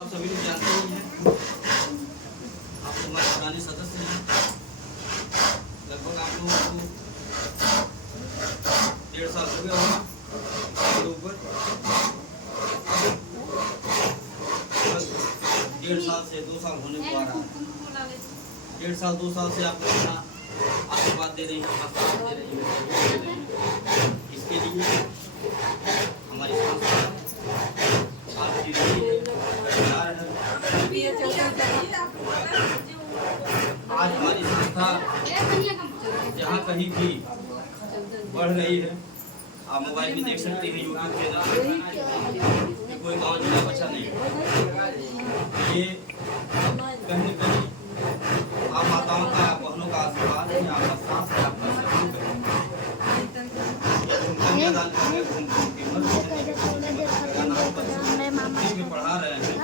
आप सभी लोग जानते ही हैं, आप हमारे पुराने सदस्य हैं। लगभग आप लोगों को 1.5 साल हो गया होगा के ऊपर। 1.5 साल से 2 साल होने को आ रहा है। 1.5 साल 2 साल से आप लोग अपना आशीर्वाद दे रही हैं, आशीर्वाद दे रही हैं। इसके लिए हमारी संस्था आपकी आज हमारी संस्था जहाँ कहीं भी बढ़ रही है, आप मोबाइल में देख सकते हैं यूट्यूब चैनल। कोई गांव जिला बचा नहीं, ये कहीं न कहीं आप माताओं का, बहनों का आशीर्वाद है, आपका साथ है, आपका सहयोग है। कन्यादान करके में पढ़ा रहे हैं,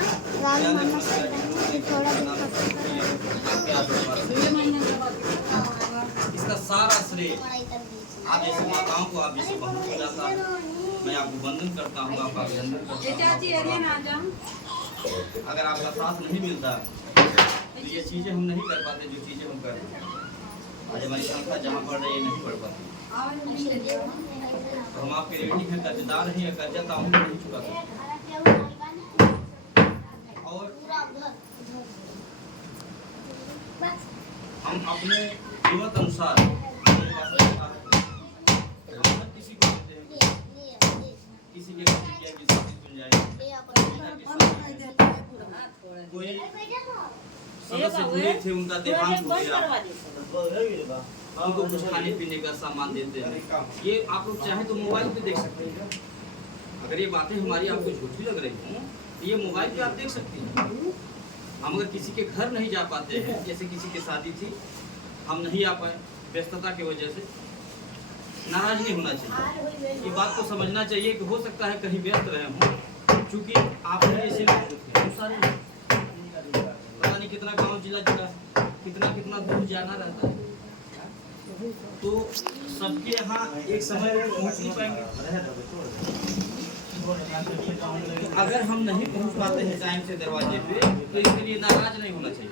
इसका सारा श्रेय आप जैसे माताओं को, आप जैसे बहनों को जाता है। मैं आपको वंदन करता हूँ, आपका अभिनंदन करता हूँ। अगर आपका साथ नहीं मिलता तो ये चीजें हम नहीं कर पाते, जो चीजें हम कर रहे हैं। आज हमारी संस्था जहाँ पढ़ रही है नहीं पढ़ पाती, तो हम आपके ऋणी हैं, कर्जदार हैं, या कर्जा तो हम नहीं चुका सकते। और हम अपने कीमत अनुसार किसी को देते हैं, किसी के कोई सदस्य जुड़े थे, उनका देहांत हो गया, उनको कुछ खाने पीने का सामान देते हैं। ये आप लोग चाहें तो मोबाइल पे देख सकते हैं। अगर ये बातें हमारी आपको झूठी लग रही हैं तो ये मोबाइल पे आप देख सकते हैं। हम अगर किसी के घर नहीं जा पाते हैं, जैसे किसी की शादी थी, हम नहीं आ पाए व्यस्तता की वजह से, नाराज नहीं होना चाहिए। ये बात को समझना चाहिए कि हो सकता है कहीं व्यस्त रहे हों, क्योंकि आपने ऐसे सारे पता नहीं कितना गांव जिला कितना दूर जाना रहता है, तो सबके यहाँ एक समय में पहुँच नहीं पाएंगे। अगर हम नहीं पहुँच पाते हैं टाइम से दरवाजे पे, तो इसके लिए नाराज नहीं होना चाहिए,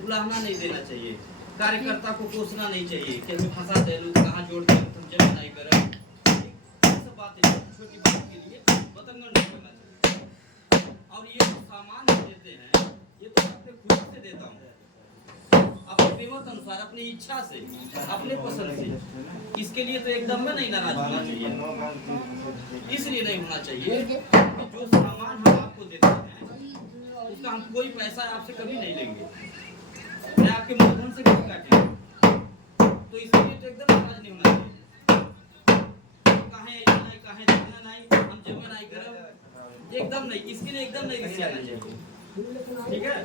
बुलाना नहीं देना चाहिए, कार्यकर्ता को कोसना नहीं चाहिए कि हमें फंसा दे लो, कहाँ जोड़ के तुम जमा नहीं करो। सब बातें छोटी बात के लिए बतंगड़ नहीं करना चाहिए। और ये जो सामान देते हैं, ये तो अपने खुद से देता हूँ, अपने कीमत अनुसार, अपनी इच्छा से, अपने पसंद से। इसके लिए तो एकदम में नहीं नाराज होना चाहिए। इसलिए नहीं होना चाहिए कि जो सामान हम आपको देते हैं उसका हम कोई पैसा आपसे कभी नहीं लेंगे, मैं आपके मूलधन से कभी काटेंगे, तो इसलिए तो एकदम नाराज नहीं होना चाहिए। कहाँ जितना नहीं हम जमा नहीं करें, एकदम नहीं, इसके लिए एकदम नहीं घिसियाना चाहिए। ठीक है,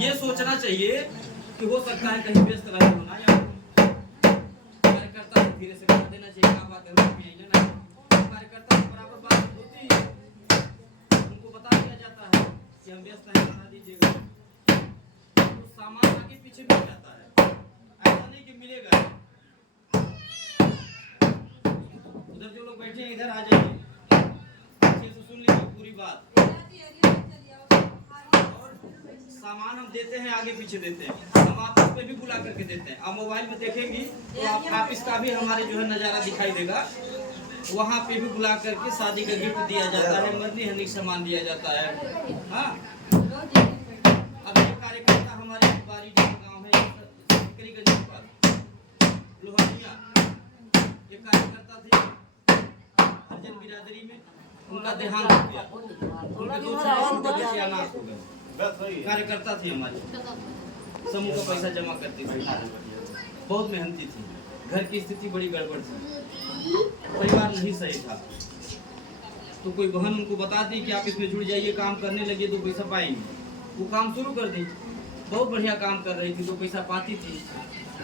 ये सोचना चाहिए कि हो सकता है कहीं व्यस्त रहे होना, या कार्यकर्ता से धीरे से बता देना चाहिए। क्या बात है, कार्यकर्ता से बराबर बात होती है, उनको बता दिया जाता है कि हम व्यस्त हैं, बता दीजिएगा। तो सामान आगे पीछे मिल जाता है, ऐसा नहीं कि मिलेगा। उधर जो लोग बैठे हैं इधर आ जाइए, अच्छे से सुन लीजिए पूरी बात। सामान हम देते हैं, आगे पीछे देते हैं, हम ऑफिस पे भी बुला करके देते हैं। आप मोबाइल में देखेंगी तो आप ऑफिस का भी हमारे जो है नज़ारा दिखाई देगा, वहाँ पे भी बुला करके शादी का गिफ्ट दिया जाता है, मरनी हनी सामान दिया जाता है। हाँ, अब ये कार्यकर्ता हमारे बारी गाँव है, सिकरीगंज के पास लोहनिया, ये कार्यकर्ता थे हरिजन बिरादरी में, उनका देहांत हो गया, उनके 2 बच्चे अनाथ हो गए। कार्यकर्ता थी हमारी, समूह का पैसा जमा करती थी, बहुत मेहनती थी, घर की स्थिति बड़ी गड़बड़ थी, परिवार नहीं सही था। तो कोई बहन उनको बता दी कि आप इसमें जुड़ जाइए, काम करने लगे तो पैसा पाएंगे। वो काम शुरू कर दी, बहुत बढ़िया काम कर रही थी, तो पैसा पाती थी,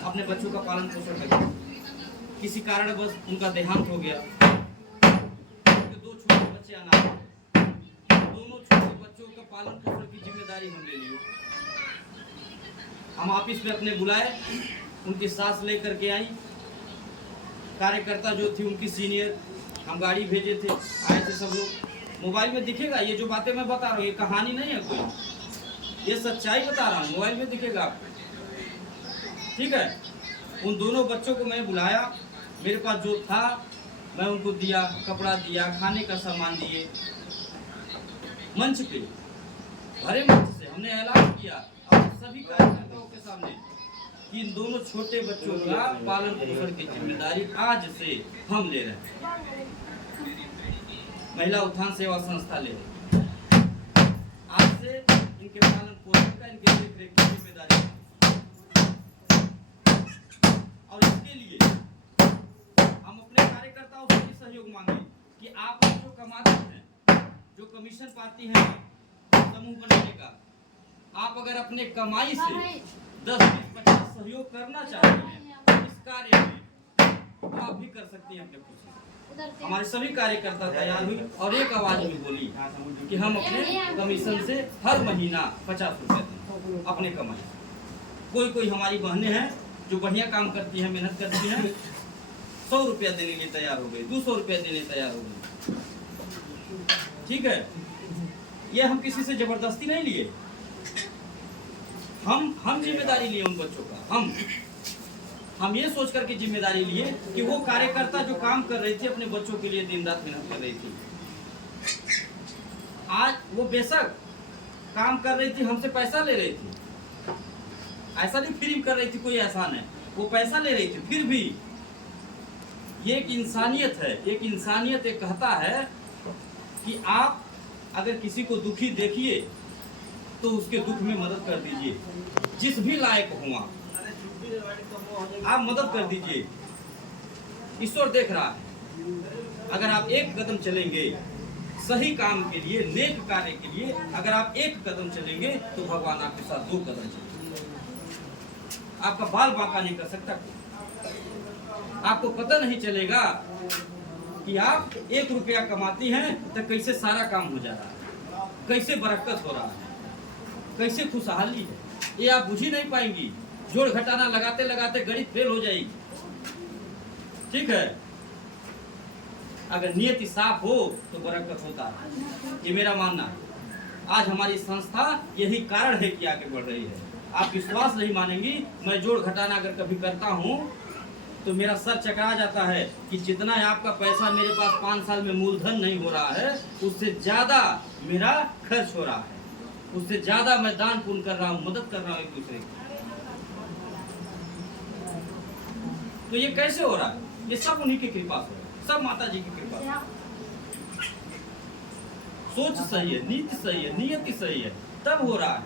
अपने बच्चों का पालन पोषण करती। किसी कारण बस उनका देहांत हो गया, 2 छोटे बच्चे अनाथ, दोनों छोटे बच्चों का पालन पोषण की जिम्मेदारी हम ले ली। हम ऑफिस में अपने बुलाए, उनकी सास लेकर के आई, कार्यकर्ता जो थी उनकी सीनियर, हम गाड़ी भेजे थे, आए थे सब लोग, मोबाइल में दिखेगा। ये जो बातें मैं बता रहा हूँ ये कहानी नहीं है कोई, ये सच्चाई बता रहा हूँ, मोबाइल में दिखेगा आपको। ठीक है, उन दोनों बच्चों को मैं बुलाया, मेरे पास जो था मैं उनको दिया, कपड़ा दिया, खाने का सामान दिए। मंच पे भरे मंच से हमने ऐलान किया और सभी कार्यकर्ताओं के सामने कि इन दोनों छोटे बच्चों का पालन पोषण की जिम्मेदारी आज से हम ले रहे हैं, महिला उत्थान सेवा संस्था ले रही है। आज से इनके पालन पोषण का, इनके देख रेख की जिम्मेदारी, और इसके लिए हम अपने कार्यकर्ताओं से भी सहयोग मांगे कि आप जो कमाते हैं, जो कमीशन पाती हैं समूह बनाने का, आप अगर अपने कमाई से 10, 20, 50 सहयोग करना चाहते हैं इस कार्य में, तो आप भी कर सकती हैं अपने खुद से। हमारे सभी कार्यकर्ता तैयार हुई और एक आवाज में बोली कि हम अपने कमीशन से हर महीना 50 रुपए दें अपने कमाई। कोई हमारी बहनें हैं जो बढ़िया काम करती हैं, मेहनत करती हैं, 100 रुपया देने के लिए तैयार हो गई, 200 रुपया देने तैयार हो गई। ठीक है, ये हम किसी से जबरदस्ती नहीं लिए, हम जिम्मेदारी लिए उन बच्चों का। हम ये सोच करके जिम्मेदारी लिए कि वो कार्यकर्ता जो काम कर रही थी अपने बच्चों के लिए दिन रात मेहनत कर रही थी, आज वो बेशक काम कर रही थी, हमसे पैसा ले रही थी, ऐसा नहीं फ्री कर रही थी, कोई एहसान है, वो पैसा ले रही थी, फिर भी ये एक इंसानियत है। एक इंसानियत एक कहता है कि आप अगर किसी को दुखी देखिए तो उसके दुख में मदद कर दीजिए, जिस भी लायक हुआ आप मदद कर दीजिए। ईश्वर देख रहा है। अगर आप एक कदम चलेंगे सही काम के लिए, नेक कार्य के लिए, अगर आप एक कदम चलेंगे तो भगवान आपके साथ 2 कदम चलेंगे। आपका बाल बांका नहीं कर सकता, आपको पता नहीं चलेगा कि आप 1 रुपया कमाती हैं तो कैसे सारा काम हो जा रहा है, कैसे बरकत हो रहा है, कैसे खुशहाली है, ये आप बुझ ही नहीं पाएंगी। जोड़ घटाना लगाते लगाते गणित फेल हो जाएगी। ठीक है, अगर नियति साफ हो तो बरकत होता है, ये मेरा मानना है। आज हमारी संस्था यही कारण है कि आगे बढ़ रही है। आप विश्वास नहीं मानेंगी, मैं जोड़ घटाना अगर कभी करता हूँ तो मेरा सर चकरा जाता है कि जितना आपका पैसा मेरे पास 5 साल में मूलधन नहीं हो रहा है, उससे ज्यादा मेरा खर्च हो रहा है, उससे ज्यादा मैं दान पुण्य कर रहा हूँ, मदद कर रहा हूँ एक दूसरे की। तो ये कैसे हो रहा है? ये सब उन्हीं की कृपा से, सब माता जी की कृपा से। सोच सही है, नीति सही है, नियति सही है, तब हो रहा है।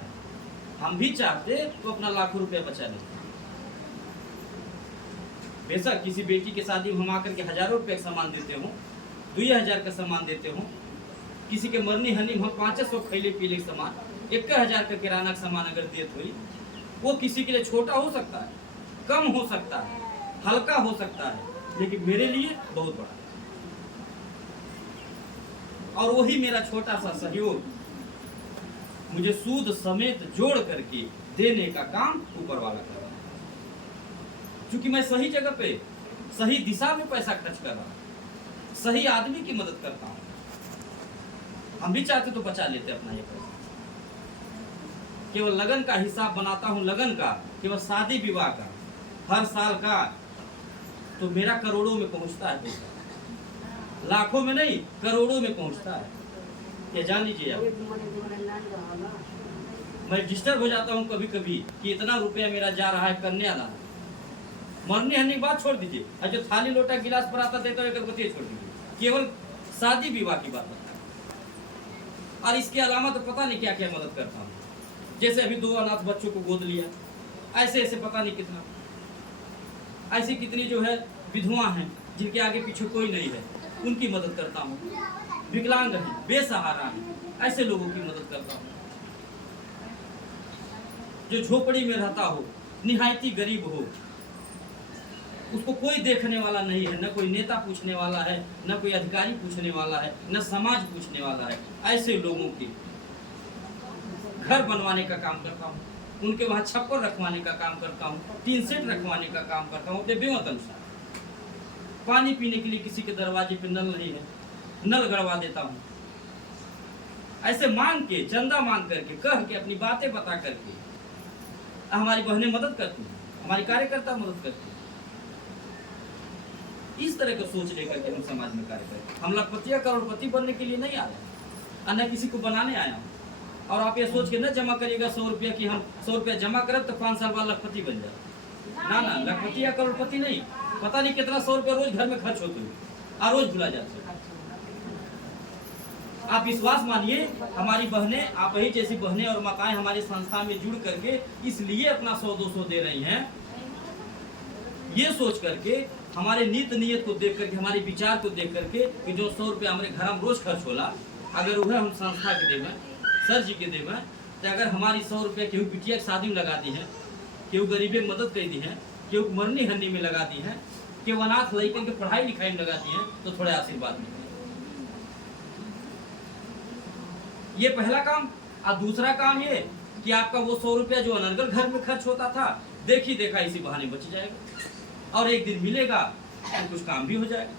हम भी चाहते तो अपना लाखों रुपया बचा लेते। बेशक किसी बेटी के शादी में हम आकर के हजारों रुपए का सामान देते हो, 2000 का सामान देते हो, किसी के मरनी हनी हम 500 खैले पीले का सामान, 1000 का किराना का सामान अगर देते हुई, वो किसी के लिए छोटा हो सकता है, कम हो सकता है, हल्का हो सकता है, लेकिन मेरे लिए बहुत बड़ा। और वही मेरा छोटा सा सहयोग मुझे सूद समेत जोड़ करके देने का काम ऊपर वाला कर रहा है। क्योंकि मैं सही जगह पे सही दिशा में पैसा खर्च कर रहा हूं, सही आदमी की मदद करता हूं। हम भी चाहते तो बचा लेते अपना ये पैसा। केवल लगन का हिसाब बनाता हूं, लगन का, केवल शादी विवाह का, हर साल का, तो मेरा करोड़ों में पहुंचता है पैसा, लाखों में नहीं करोड़ों में पहुंचता है। ये जान लीजिए आप। मैं डिस्टर्ब हो जाता हूं कभी कभी कि इतना रुपया मेरा जा रहा है कन्यादान, मरने हरने की बात छोड़ दीजिए, और जो थाली लोटा गिलास पर आता देता है अगरबत्ती छोड़ दीजिए, केवल शादी विवाह की बात बताता है। और इसके अलावा तो पता नहीं क्या क्या मदद करता हूँ। जैसे अभी 2 अनाथ बच्चों को गोद लिया, ऐसे ऐसे पता नहीं कितना, ऐसी कितनी जो है विधवा हैं जिनके आगे पीछे कोई नहीं है, उनकी मदद करता हूँ। विकलांग हैं, बेसहारा हैं, ऐसे लोगों की मदद करता हूँ। जो झोपड़ी में रहता हो, निहायती गरीब हो, उसको कोई देखने वाला नहीं है, न कोई नेता पूछने वाला है, न कोई अधिकारी पूछने वाला है, न समाज पूछने वाला है, ऐसे लोगों के घर बनवाने का काम करता हूँ, उनके वहाँ छप्पर रखवाने का काम करता हूँ, टीन सेट रखवाने का काम करता हूँ अपने बेमत अनुसार। पानी पीने के लिए किसी के दरवाजे पे नल नहीं है, नल गड़वा देता हूँ। ऐसे मांग के, चंदा मांग करके, कह के, अपनी बातें बता करके हमारी बहनें मदद करती हैं, हमारी कार्यकर्ता मदद करती हैं। इस तरह का सोच लेकर के हम समाज में कार्य करें। हम लखपतिया करोड़पति बनने के लिए नहीं आए और न किसी को बनाने आया हूँ। और आप ये सोच के न जमा करिएगा 100 रुपया कि हम 100 रुपया जमा करें तो 5 साल बाद लखपति बन जाए। ना ना, लखपति या करोड़पति नहीं, पता नहीं कितना 100 रुपया रोज घर में खर्च होते हुए और रोज भुला जाते। आप विश्वास मानिए, हमारी बहनें, आप ही जैसी बहनें और माताएं हमारी संस्था में जुड़ करके इसलिए अपना 100-200 दे रही हैं, ये सोच करके, हमारे नीयत को देख करके, हमारे विचार को देख करके कि जो 100 रुपया हमारे घर में रोज खर्च होला, अगर वह हम संस्था के देवें, सर जी के देवें, तो अगर हमारी 100 रुपया केहू बिटिया की शादी में लगा दी है, केहू गरीबी में मदद कर दी है, केहू मरनी हन्नी में लगा दी है, केहू अनाथ लड़कन के पढ़ाई लिखाई में लगा दी है, तो थोड़ा आशीर्वाद मिले। ये पहला काम। और दूसरा काम ये कि आपका वो 100 रुपया जो अनर्गल घर में खर्च होता था, देखी देखा इसी बहाने बच जाएगा और एक दिन मिलेगा तो कुछ काम भी हो जाएगा।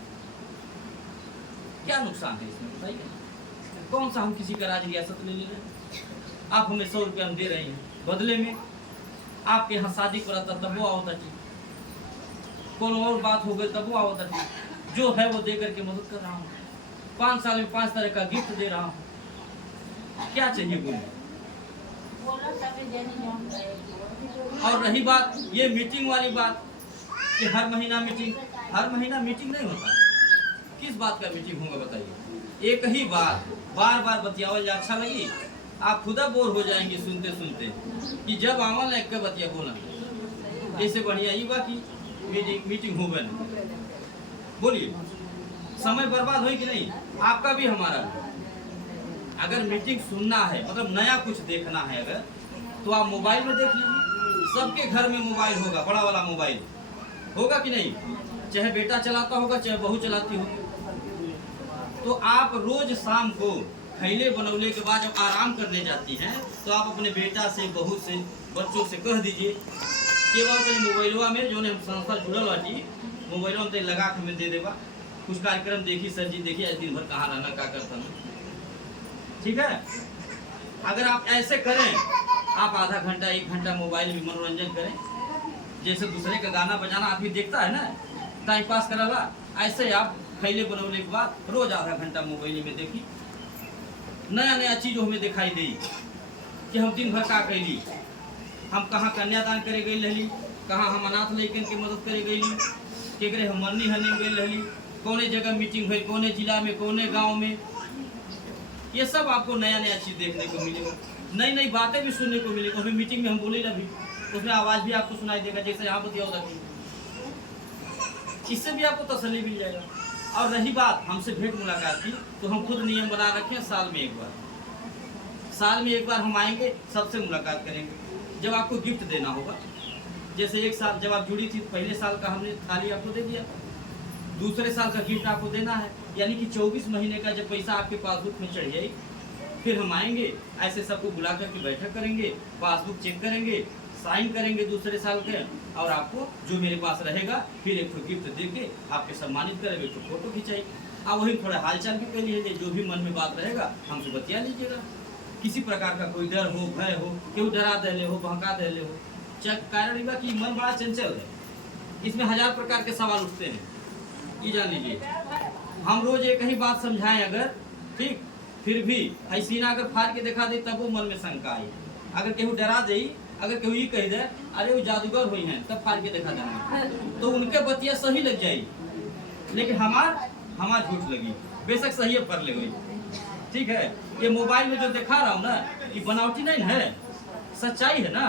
क्या नुकसान है इसमें बताइए? कौन सा हम किसी का राज रियासत ले ले रहे हैं? आप हमें 100 रुपया हम दे रहे हैं, बदले में आपके यहाँ शादी करा था तब वो आवता थी, कौन और बात हो गई तब वो आवता थी, जो है वो दे करके मदद कर रहा हूँ। 5 साल में 5 तरह का गिफ्ट दे रहा हूँ। क्या चाहिए बोलिए? और रही बात ये मीटिंग वाली बात कि हर महीना मीटिंग नहीं होता। किस बात का मीटिंग होगा बताइए? एक ही बात बार बार बतियावल जा, अच्छा लगी? आप खुदा बोर हो जाएंगे सुनते सुनते कि जब आवा एक के बतिया बोला, ऐसे बढ़िया ही बाकी मीटिंग होगा नहीं। बोलिए, समय बर्बाद हो कि नहीं? आपका भी हमारा भी। अगर मीटिंग सुनना है, मतलब नया कुछ देखना है अगर, तो आप मोबाइल में देख लीजिए। सबके घर में मोबाइल होगा, बड़ा वाला मोबाइल होगा कि नहीं? चाहे बेटा चलाता होगा, चाहे बहू चलाती होगी। तो आप रोज शाम को खैले बनौले के बाद जब आराम करने जाती हैं, तो आप अपने बेटा से, बहू से, बच्चों से कह दीजिए कि बाबा मोबाइलवा में जो हम संस्था जुड़ल बाटी, मोबाइलवा में लगा के हमें दे देगा, कुछ कार्यक्रम देखी सर जी, देखिए आज दिन भर कहाँ रहना, क्या करता ना। ठीक है? अगर आप ऐसे करें, आप आधा घंटा 1 घंटा मोबाइल में मनोरंजन करें, जैसे दूसरे का गाना बजाना आदमी देखता है ना, टाइम पास कराला, ऐसे आप खैले बनौले के बाद रोज आधा घंटा मोबाइल में देखी, नया नया चीज हमें दिखाई दी कि हम दिन भर का कैली, हम कहाँ कन्यादान करे गई रही, कहाँ हम अनाथ लड़कन की मदद करे गई, केकरे हम मरनी हरने गई रही, कौने जगह मीटिंग हुई, कौने जिला में, कौने गाँव में। ये सब आपको नया नया चीज देखने को मिलेगा, नई नई बातें भी सुनने को मिलेगी। अभी मीटिंग में हम बोले ना, भी उसमें आवाज भी आपको सुनाई देगा, जैसे यहाँ बतिया होता है, इससे भी आपको तसल्ली मिल जाएगा। और रही बात हमसे भेंट मुलाकात की, तो हम खुद नियम बना रखे हैं, साल में एक बार हम आएंगे, सबसे मुलाकात करेंगे। जब आपको गिफ्ट देना होगा, जैसे 1 साल जब आप जुड़ी थी, पहले साल का हमने थाली आपको दे दिया, दूसरे साल का गिफ्ट आपको देना है, यानी कि 24 महीने का जब पैसा आपके पासबुक में चढ़ जाए, फिर हम आएंगे, ऐसे सबको बुला करके बैठक करेंगे, पासबुक चेक करेंगे, साइन करेंगे दूसरे साल के, और आपको जो मेरे पास रहेगा फिर एक गिफ्ट दे के आपके सम्मानित करेंगे, तो फोटो खिंचाएगी। आप वही थोड़ा हालचाल भी कर लीजिए, जो भी मन में बात रहेगा हमसे बतिया लीजिएगा। किसी प्रकार का कोई डर हो, भय हो, केहू डरा दे हो, भड़का दे हो, कारण कि मन बड़ा चंचल है, इसमें 1000 प्रकार के सवाल उठते हैं, ये जान लीजिए। हम रोज एक ही बात समझाएं अगर, ठीक, फिर भी सीना अगर फाड़ के दिखा दे तब वो मन में शंका आई। अगर केहू डरा दे, अगर केहू ये कह दे अरे वो जादूगर हुई हैं, तब फाड़ के दिखा देना, तो उनके बतिया सही लग जाएगी, लेकिन हमार झूठ लगी, बेशक सही है पर ले गई। ठीक है? ये मोबाइल में जो दिखा रहा हूँ ना, ये बनावटी नहीं है, सच्चाई है ना।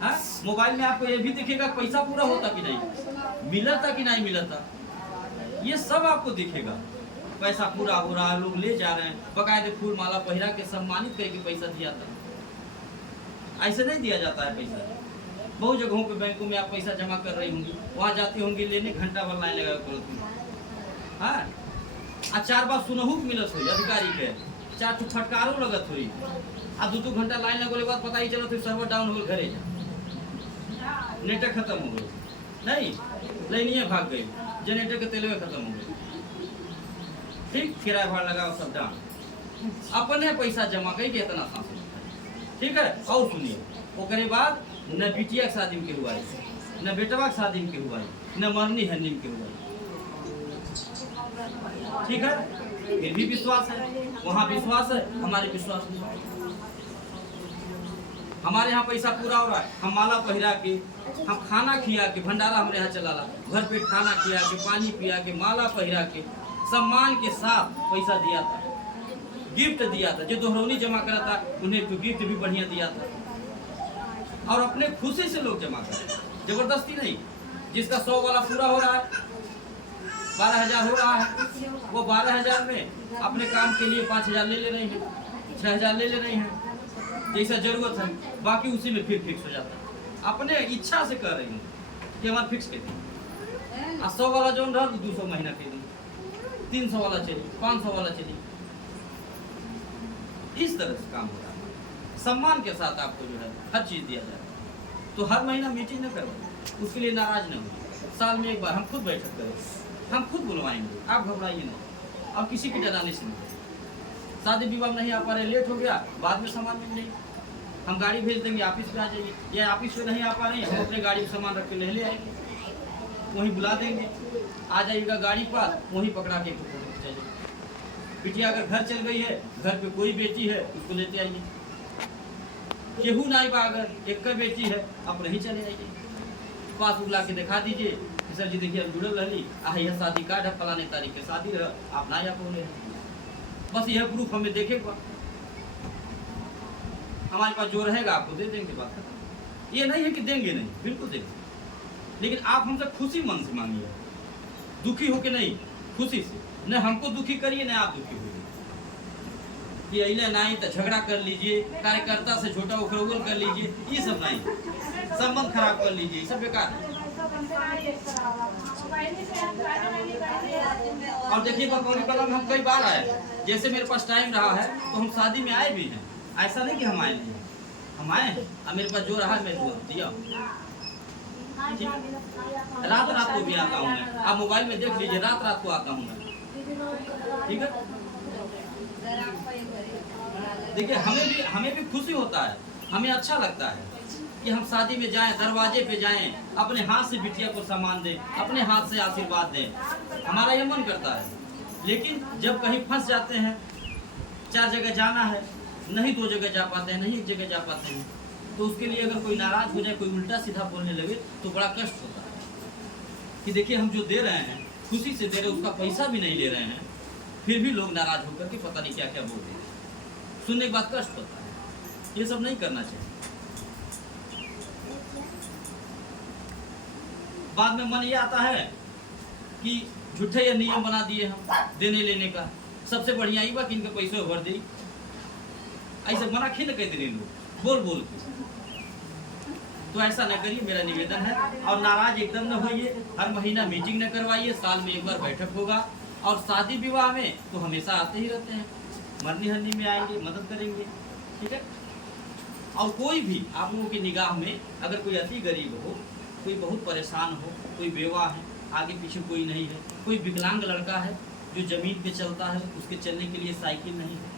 हाँ, मोबाइल में आपको ये भी दिखेगा पैसा पूरा होता कि नहीं, मिलता कि नहीं मिलता, ये सब आपको दिखेगा। पैसा पूरा हो रहा है, लोग ले जा रहे हैं, बकायदे फूल माला पहिरा के सम्मानित करके पैसा दिया था। ऐसे नहीं दिया जाता है पैसा। बहुत जगहों पे बैंकों में आप पैसा जमा कर रही होंगी, वहाँ जाती होंगी लेने, घंटा भर लाइन लगा कर। हाँ, 4 बार सुनहू मिलत हुई अधिकारी के, 4 फटकारों लगत हुई, 2-2 घंटा लाइन लगने के बाद पता ही चला सर्वर डाउन हो गए, घरे नेट खत्म हो गई, नहीं लाइनिए भाग गई, जनरेटर के तेलवे खत्म हो गए, ठीक, किराया भाड़ा लगाओ सब डाउन। अपने पैसा जमा करके इतना सांस, ठीक है। और सुनिए, ओकरे बाद न बिटिया के शादी में के हुआ, न बेटवा के शादी में के हुआ, न मरनी हरनी में के हुआ, ठीक है। फिर भी विश्वास है, वहाँ विश्वास है, हमारे विश्वास नहीं। हमारे यहाँ पैसा पूरा हो रहा है, हम माला पहिरा के, हम खाना खिया के, भंडारा हमारे यहाँ चला ला, घर पे खाना खिया के, पानी पिया के, माला पहिरा के, सम्मान के साथ पैसा दिया था, गिफ्ट दिया था। जो दोहरौनी जमा करा था उन्हें तो गिफ्ट भी बढ़िया दिया था, और अपने खुशी से लोग जमा कर, जबरदस्ती नहीं। जिसका 100 वाला पूरा हो रहा है, 12,000 हो रहा है, वो 12,000 में अपने काम के लिए 5,000 ले ले रहे हैं, 6,000 ले ले रहे हैं, जैसा जरूरत है, बाकी उसी में फिर फिक्स हो जाता है। अपने इच्छा से कर रही हूँ कि हमारा फिक्स के दिन 100 वाला जो रहा 200 महीना के दिन, 300 वाला चलिए, 500 वाला चलिए, इस तरह से काम हो रहा है। सम्मान के साथ आपको जो है हर चीज़ दिया जाए। तो हर महीना मीटिंग न करवाए, उसके लिए नाराज न हो। साल में एक बार हम खुद बैठक करें, हम खुद बुलवाएंगे, आप घबराइए नहीं, और किसी की डराने से नहीं। शादी विवाह नहीं आ पा रहे, लेट हो गया, बाद में सामान मिल जाएगी, हम गाड़ी भेज देंगे, ऑफिस पे आ जाइए, या ऑफिस पे नहीं आ पा रहे, हम अपने गाड़ी में सामान रख के ले आएंगे, वहीं बुला देंगे, आ जाइएगा गाड़ी पर, वहीं पकड़ा के चलिए। बिटिया अगर घर चल गई है, घर पे कोई बेटी है, उसको लेते आइए। केहू नाई बा, अगर एक बेटी है, आप नहीं चले आइए, पास बुला के दिखा दीजिए कि सर जी देखिए हम जुड़ल रही, यह शादी कार्ड है, फलाने तारीख के शादी रहा, आप ना या बोले, बस यह प्रूफ हमें देखेगा, हमारे पास जो रहेगा आपको दे देंगे, बात खत्म। ये नहीं है कि देंगे नहीं, बिल्कुल देंगे, लेकिन आप हमसे खुशी मन से मांगिए, दुखी होके नहीं, खुशी से। न हमको दुखी करिए, न आप दुखी होइए कि अइले नहीं तो झगड़ा कर लीजिए, कार्यकर्ता से छोटा उखरगोल कर लीजिए, ये सब नहीं, संबंध खराब कर लीजिए, सब बेकार है। और देखिए बकौनी कलम हम कई बार आए, जैसे मेरे पास टाइम रहा है तो हम शादी में आए भी हैं, ऐसा नहीं कि हम आए नहीं, हम आए हैं, और मेरे पास जो रहा मैं दिया। रात रात को भी आता हूँ मैं, आप मोबाइल में देख लीजिए, रात रात को आता हूँ मैं, ठीक है। देखिए हमें भी खुशी होता है, हमें अच्छा लगता है कि हम शादी में जाएं, दरवाजे पे जाएं, अपने हाथ से बिटिया को सामान दें, अपने हाथ से आशीर्वाद दें, हमारा ये मन करता है। लेकिन जब कहीं फंस जाते हैं, 4 जगह जाना है, नहीं 2 जगह जा पाते हैं, नहीं 1 जगह जा पाते हैं, तो उसके लिए अगर कोई नाराज हो जाए, कोई उल्टा सीधा बोलने लगे तो बड़ा कष्ट होता है कि देखिए हम जो दे रहे हैं, खुशी से दे रहे हैं, उसका पैसा भी नहीं ले रहे हैं, फिर भी लोग नाराज होकर के पता नहीं क्या क्या बोल रहे हैं, सुनने के बाद कष्ट होता है। ये सब नहीं करना चाहिए। बाद में मन ये आता है कि झूठे ये नियम बना दिए हम देने लेने का, सबसे बढ़िया ही बा कि इनके पैसे भर दी, ऐसे मना खिल कह दे लोग बोल बोल के। तो ऐसा न करिए, मेरा निवेदन है, और नाराज एकदम न होइए, हर महीना मीटिंग न करवाइए, साल में एक बार बैठक होगा, और शादी विवाह में तो हमेशा आते ही रहते हैं, मरनी हरनी में आएंगे, मदद करेंगे, ठीक है। और कोई भी आप लोगों की निगाह में अगर कोई अति गरीब हो, कोई बहुत परेशान हो, कोई बेवा है, आगे पीछे कोई नहीं है, कोई विकलांग लड़का है जो ज़मीन पे चलता है, उसके चलने के लिए साइकिल नहीं है,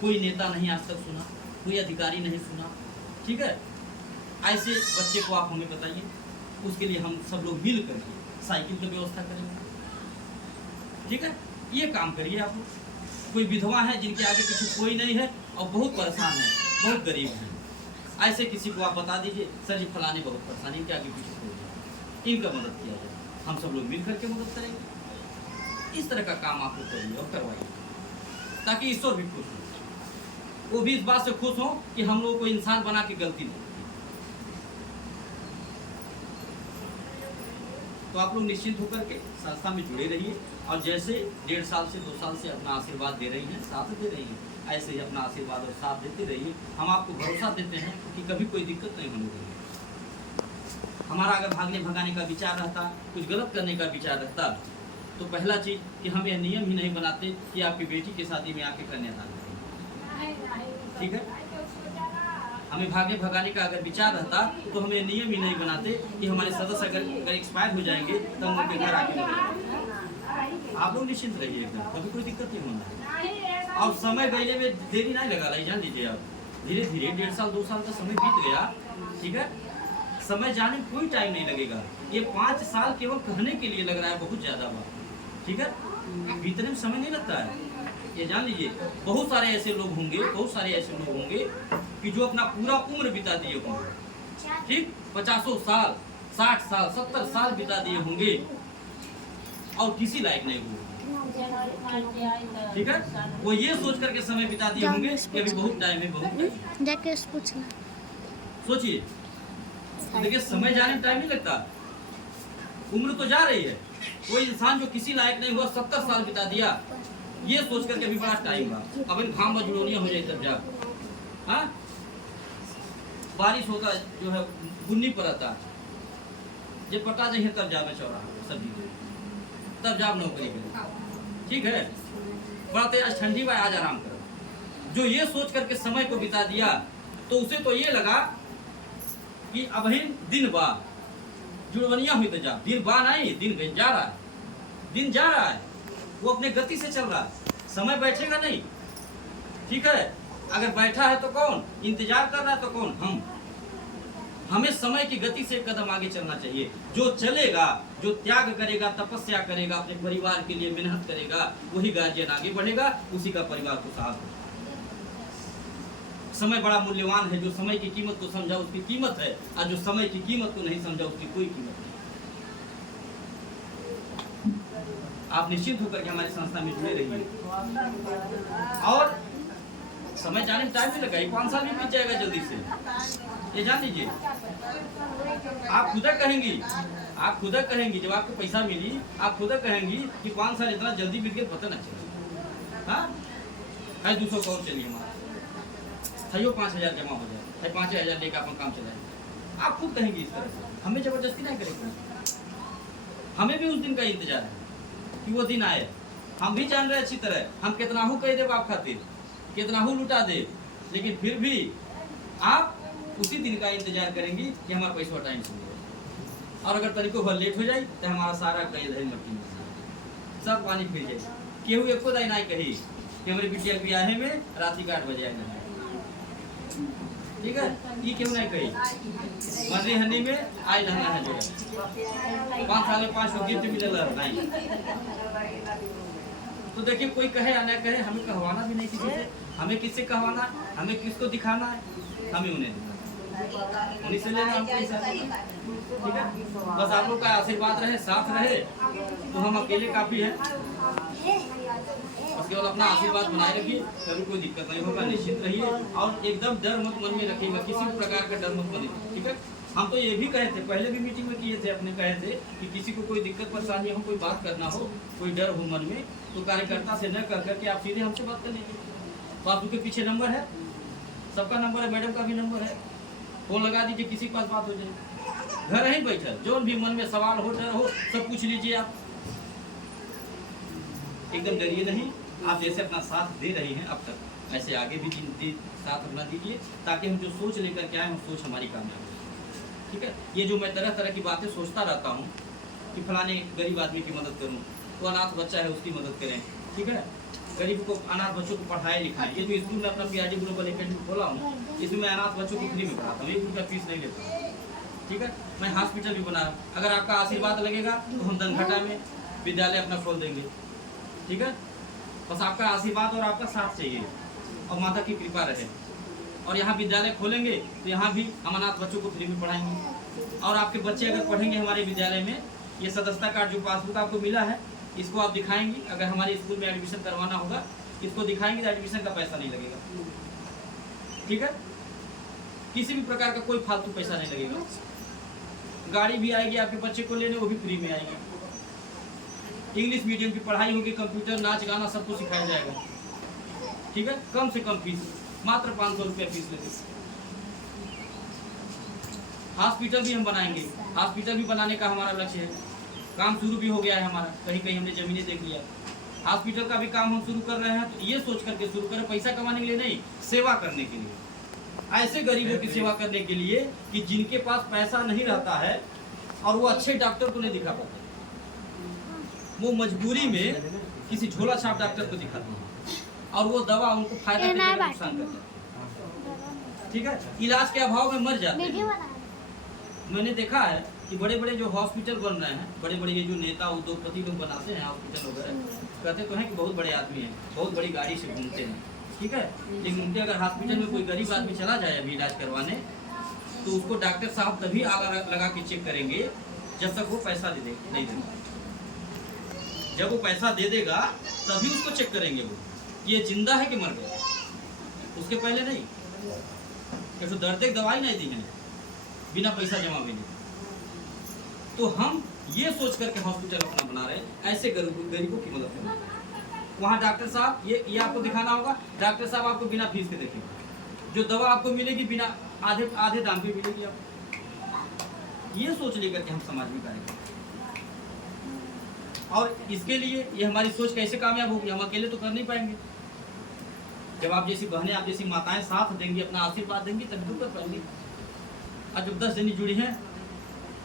कोई नेता नहीं आज तक सुना, कोई अधिकारी नहीं सुना, ठीक है। ऐसे बच्चे को आप हमें बताइए, उसके लिए हम सब लोग मिल करके साइकिल की व्यवस्था करेंगे, ठीक है। ये काम करिए आप लोग। कोई विधवा है जिनके आगे पीछे कोई नहीं है और बहुत परेशान है, बहुत गरीब है, ऐसे किसी को आप बता दीजिए, सर जी फलाने बहुत परेशान, इनके आगे पीछे कोई नहीं, इनका मदद किया जाए, हम सब लोग मिल करके मदद करेंगे। इस तरह का काम आप लोग करिए और करवाइए, ताकि ईश्वर भी खुश हो, वो भी इस बात से खुश हो कि हम लोगों को इंसान बना के गलती नहीं। तो आप लोग निश्चिंत होकर के संस्था में जुड़े रहिए, और जैसे 1.5 साल से 2 साल से अपना आशीर्वाद दे रही हैं, साथ दे रही हैं, ऐसे ही अपना आशीर्वाद और साथ देते रहिए। हम आपको भरोसा देते हैं कि कभी कोई दिक्कत नहीं होने देंगे। हमारा अगर भागने भगाने का विचार रहता, कुछ गलत करने का विचार रहता, तो पहला चीज़ कि हम यह नियम ही नहीं बनाते कि आपकी बेटी की शादी में आके कन्यादान करें, ठीक है। हमें भागने भगाने का अगर विचार रहता तो हम ये नियम ही नहीं बनाते कि हमारे सदस्य अगर एक्सपायर हो जाएंगे तो हम उनके घर आके। आप लोग निश्चिंत रहिए एकदम, कभी कोई दिक्कत नहीं होना है। और समय गईले में देरी नहीं लगा रही, जान लीजिए आप। धीरे धीरे 1.5 साल 2 साल का समय बीत गया, ठीक है। समय जाने में कोई टाइम नहीं लगेगा। ये 5 साल केवल कहने के लिए लग रहा है, बहुत ज्यादा बात, ठीक है। बीतने में समय नहीं लगता है, ये जान लीजिए। बहुत सारे ऐसे लोग होंगे, बहुत सारे ऐसे लोग होंगे कि जो अपना पूरा उम्र बिता दिए होंगे, ठीक, 50 साल 60 साल 70 साल बिता दिए होंगे और किसी लायक नहीं हुए, ठीक है। वो ये सोच करके समय बिता दिए होंगे कि अभी बहुत टाइम है, बहुत जाके पूछना। सोचिए, देखिए समय जाने में टाइम नहीं लगता, उम्र तो जा रही है। कोई इंसान जो किसी लायक नहीं हुआ 70 साल बिता दिया, ये सोच करके अभी बड़ा टाइम हुआ। अब इन घाम जुड़ोनिया हो जाए तब जा, हाँ, बारिश होता जो है, बुन्नी पड़ता, जब पटा जाइए तब जावे चौरा सब्जी, तब जाब नौकरी के, ठीक है। बड़ा तेज ठंडी में आज आराम करो। जो ये सोच करके समय को बिता दिया, तो उसे तो ये लगा कि अब दिन बा जुड़वनिया हुई तो जा, दिन बा नहीं, दिन जा रहा है, दिन जा रहा है, वो अपने गति से चल रहा है, समय बैठेगा नहीं, ठीक है। अगर बैठा है तो कौन, इंतजार कर रहा है तो कौन, हम। हमें समय की गति से एक कदम आगे चलना चाहिए। जो चलेगा, जो त्याग करेगा, तपस्या करेगा, अपने परिवार के लिए मेहनत करेगा, वही गार्जियन आगे बढ़ेगा, उसी का परिवार खुशहाल होगा। समय बड़ा मूल्यवान है। जो समय की कीमत को समझा उसकी कीमत है, और जो समय की कीमत को नहीं समझा उसकी कोई कीमत नहीं। आप निश्चित होकर के हमारी संस्था में जुड़े रहिए। और समय जाने में टाइम नहीं लगा, 5 साल भी बीत जाएगा जल्दी से, ये जान लीजिए। आप खुदा कहेंगी जब आपको पैसा मिली, आप खुदा कहेंगी कि 5 साल इतना जल्दी बीत गया, पता ना चला। हाँ, है 200 कौन चलिए हमारा, 5000 जमा हो जाए, 5000 लेकर अपना काम चलाए। आप खुद कहेंगे इस तरह से, हमें जबरदस्ती नहीं करेंगे। हमें भी उस दिन का इंतजार है कि वो दिन आए। हम भी जान रहे अच्छी तरह, हम कितना हूँ कह दे बाप खातिर, कितना हूँ लुटा दे, लेकिन फिर भी आप उसी दिन का इंतजार करेंगी कि हमारा पैसा टाइम से मिले। और अगर तरीकों भर लेट हो जाए तो हमारा सारा कई धन मट्टी में सब पानी फिर जाए। केहू एको दाई नहीं कही कि हमारे बिटिया ब्याहे में रात के 8 बजे आएगा, ठीक है। ये क्यों नहीं कही, मर्जी हनी में आज रहना है जो 5 साल में 5 गिफ्ट मिलेगा नहीं। तो देखिए, कोई कहे या न कहे, हमें कहवाना भी नहीं किसी से। हमें किससे कहवाना, हमें किसको दिखाना है, हमें उन्हें दिखाना, उन्हीं से लेना हमको पैसा, ठीक है। बस आप लोग का आशीर्वाद रहे, साथ रहे, तो हम अकेले काफी है। बस केवल अपना आशीर्वाद बनाए रखिए, कभी कोई दिक्कत नहीं होगा, निश्चित रहिए। और एकदम डर मत मन में रखिएगा, किसी भी प्रकार का डर मत बनिए, ठीक है। हम तो ये भी कहे थे, पहले भी मीटिंग में किए थे, अपने कहे थे कि किसी को कोई दिक्कत परेशानी हो, कोई बात करना हो, कोई डर हो मन में, तो कार्यकर्ता से न कर करके आप सीधे हमसे बात कर लीजिए। पासबुक के पीछे नंबर है, सबका नंबर है, मैडम का भी नंबर है, फोन लगा दीजिए, किसी के पास बात हो जाए। घर ही बैठे जो भी मन में सवाल हो, डर हो, सब पूछ लीजिए आप, एकदम डरिए नहीं। आप जैसे अपना साथ दे रही हैं अब तक, ऐसे आगे भी साथ अपना दीजिए, ताकि हम जो सोच लेकर के आए हम सोच हमारी कामयाब हो, ठीक है। ये जो मैं तरह तरह की बातें सोचता रहता हूँ कि फलाने गरीब आदमी की मदद करूँ, तो अनाथ बच्चा है उसकी मदद करें, ठीक है। गरीब को, अनाथ बच्चों को पढ़ाए लिखाएं। ये जो स्कूल में अपना PRD ग्लोबल एकेडमी खोला हूँ, इसमें मैं अनाथ बच्चों को फ्री में पढ़ाता हूँ, 1 रुपया फीस नहीं लेता, ठीक है। मैं हॉस्पिटल भी बना, अगर आपका आशीर्वाद लगेगा तो हम दनघटा में विद्यालय अपना खोल देंगे, ठीक है। बस आपका आशीर्वाद और आपका साथ चाहिए, और माता की कृपा रहे। और यहाँ विद्यालय खोलेंगे तो यहाँ भी हम अनाथ बच्चों को फ्री में पढ़ाएंगे। और आपके बच्चे अगर पढ़ेंगे हमारे विद्यालय में, ये सदस्यता कार्ड जो पासबुक आपको मिला है, इसको आप दिखाएंगे। अगर हमारे स्कूल में एडमिशन करवाना होगा, इसको दिखाएंगे तो एडमिशन का पैसा नहीं लगेगा, ठीक है। किसी भी प्रकार का कोई फालतू पैसा नहीं लगेगा। गाड़ी भी आएगी आपके बच्चे को लेने, वो भी फ्री में आएगी। इंग्लिश मीडियम की पढ़ाई होगी, कंप्यूटर, नाच गाना सब कुछ सिखाया जाएगा, ठीक है। कम से कम फीस, मात्र 500 रुपया फीस लेंगे। हॉस्पिटल भी हम बनाएंगे, हॉस्पिटल भी बनाने का हमारा लक्ष्य है। काम शुरू भी हो गया है हमारा, कहीं कहीं हमने जमीनें देख लिया। हॉस्पिटल का भी काम हम शुरू कर रहे हैं, तो ये सोच करके शुरू करें, पैसा कमाने के लिए नहीं, सेवा करने के लिए। ऐसे गरीबों की सेवा करने के लिए कि जिनके पास पैसा नहीं रहता है और वो अच्छे डॉक्टर को नहीं दिखा पाते, वो मजबूरी में किसी झोला छाप डॉक्टर को दिखाते हैं, और वो दवा उनको फायदा की जगह नुकसान करता है। ठीक है, इलाज के अभाव में मर जाते हैं। मैंने देखा है कि बड़े बड़े जो हॉस्पिटल बन रहे हैं, बड़े बड़े ये जो नेता उद्योगपति लोग बनाते हैं हॉस्पिटल वगैरह, कहते तो हैं कि बहुत बड़े आदमी हैं, बहुत बड़ी गाड़ी से घूमते हैं, ठीक है, लेकिन उनके अगर हॉस्पिटल में कोई गरीब आदमी चला जाए अभी इलाज करवाने, तो उसको डॉक्टर साहब तभी आगा लगा के चेक करेंगे जब तक वो पैसा नहीं देगा। जब वो पैसा दे देगा तभी उसको चेक करेंगे वो कि ये जिंदा है कि मर गया, उसके पहले नहीं। तो दर्द एक दवाई नहीं दी है बिना पैसा जमा भी नहीं। तो हम ये सोच करके हॉस्पिटल अपना बना रहे हैं, ऐसे गरीबों की मदद करें। वहाँ डॉक्टर साहब ये आपको दिखाना होगा, डॉक्टर साहब आपको बिना फीस के देखेंगे, जो दवा आपको मिलेगी बिना आधे दाम पे मिलेगी आपको। ये सोच लेकर के हम समाज में करेंगे, और इसके लिए ये हमारी सोच कैसे कामयाब होगी, हम अकेले तो कर नहीं पाएंगे। जब आप जैसी बहनें, आप जैसी माताएं साथ देंगी, अपना आशीर्वाद देंगी, तब तो कर पाएंगे। आज जब 10 जनी जुड़ी हैं,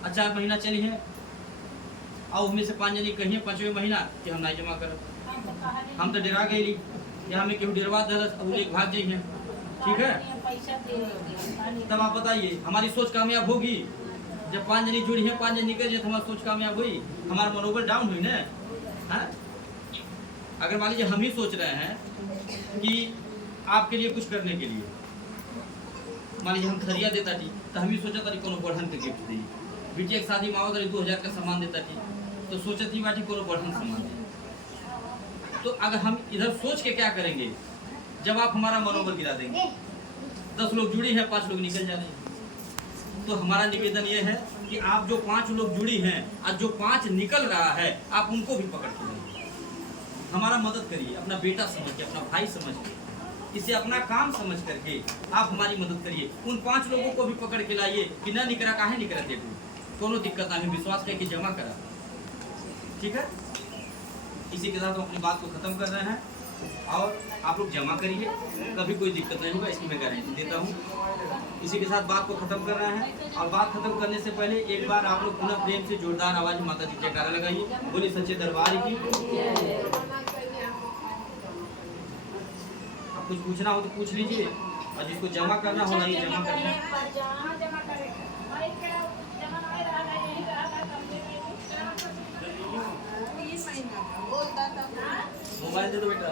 4 महीना चली हैं, और उनमें से 5 जनी कही 5वें महीना कि हम नहीं जमा करब, हम तो डरा गई या हमें केहू डरवा दलस, अब एक भाग जाइए, ठीक है। तब आप बताइए हमारी सोच कामयाब होगी? जब 5 जनी जुड़ी हैं, 5 जनी निकल जाए तो हमारी सोच कामयाब हुई, हमारा मनोबल डाउन हुई ना, है? अगर मान लीजिए हम ही सोच रहे हैं कि आपके लिए कुछ करने के लिए, मान लीजिए हम थरिया देता थी, तो हम ही सोचा था कोनो बढ़न के गिफ्ट दी, बेटी एक शादी में आओ 2000 का सामान देता थी, तो सोचा थी बाटी कोनो बढ़न सामान दे। तो अगर हम इधर सोच के क्या करेंगे, जब आप हमारा मनोबल गिरा देंगे, 10 लोग जुड़ी हैं, 5 लोग निकल जा रहे हैं, तो हमारा निवेदन ये है कि आप जो 5 लोग जुड़ी हैं और जो 5 निकल रहा है, आप उनको भी पकड़ के लाइए, हमारा मदद करिए, अपना बेटा समझ के, अपना भाई समझ के, इसे अपना काम समझ करके आप हमारी मदद करिए। उन 5 लोगों को भी पकड़ के लाइए कि न निकला काहे निकला, देखो कोनो दिक्कत नहीं, विश्वास करके जमा करा, ठीक है। इसी के साथ हम अपनी बात को खत्म कर रहे हैं, और आप लोग जमा करिए, कभी कोई दिक्कत नहीं होगा, इसकी मैं गारंटी देता हूँ। इसी के साथ बात को खत्म कर रहे हैं, और बात खत्म करने से पहले एक बार आप लोग पुनः प्रेम से जोरदार आवाज में माता जी जयकारा लगाइए, बोलिए सच्चे दरबार की। आप कुछ पूछना हो तो पूछ लीजिए, और जिसको जमा करना हो ना, ये जमा करना मोबाइल दे दो बेटा।